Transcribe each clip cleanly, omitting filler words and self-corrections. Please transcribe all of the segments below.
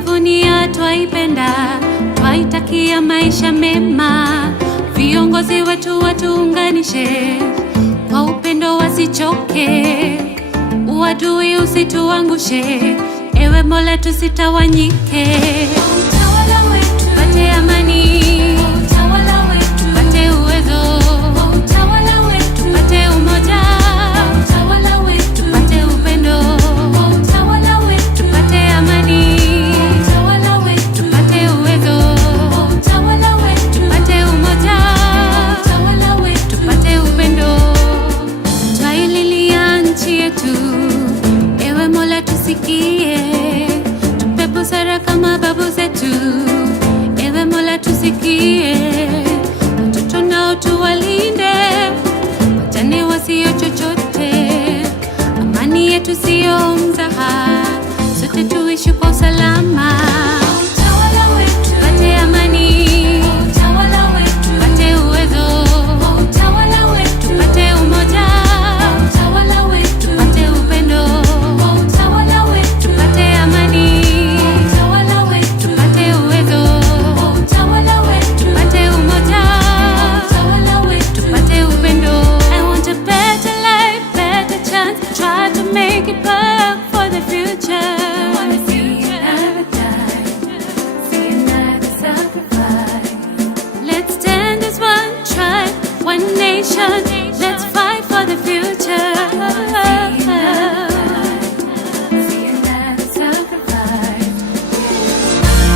twajivunia, twaipenda, twaitakia maisha mema. Viongozi wetu watuunganishe, kwa upendo wasichoke, uadui usituangushe, ewe Mola tusitawanyike. Utawala wetu tupate amani, utawala wetu tupate uwezo, utawala wetu tupate umoja, utawala wetu tupate upendo, utawala wetu tupate amani, utawala wetu tupate uwezo, utawala wetu tupate umoja, utawala wetu tupate upendo. Twaililia nchi yetu, ewe Mola tusikie, tupe busara kama babu zetu, ewe Mola tusikie. Watoto nao tuwalinde, wajane wasio chochote, amani yetu sio mzaha, sote tuishi kwa usalama. Utawala wetu tupate amani, utawala wetu tupate uwezo, utawala wetu tupate umoja, utawala wetu tupate upendo, utawala wetu tupate amani, utawala wetu tupate uwezo, utawala wetu tupate umoja, utawala wetu tupate upendo. I want a better life, better chance, try to make it work for the future. I wanna see another die, see another sacrifice. Let's stand as one tribe, one nation, let's fight for the future. See another sacrifice.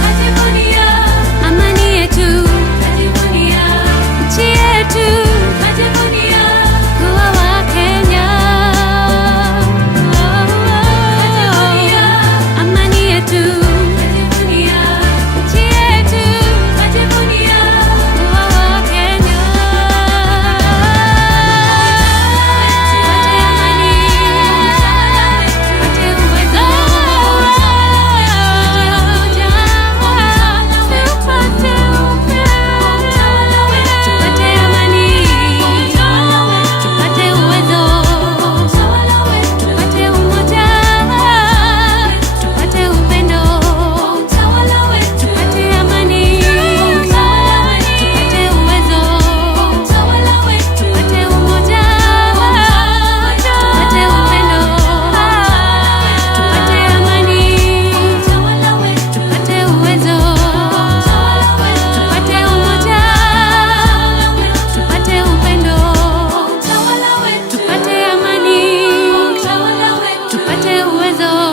Najivunia amani yetu, najivunia nchi yetu, najivunia kuwa Wakenya. Najivunia amani yetu, najivunia nchi yetu, najivunia kuwa Wakenya. Tupate amani, tupate uwezo, tupate amani, tupate uwezo, tupate umoja, tupate upendo, tupate amani, tupate uwezo, tupate umoja, tupate upendo, tupate amani, tupate uwezo, tupate umoja, tupate upendo, tupate amani, tupate uwezo.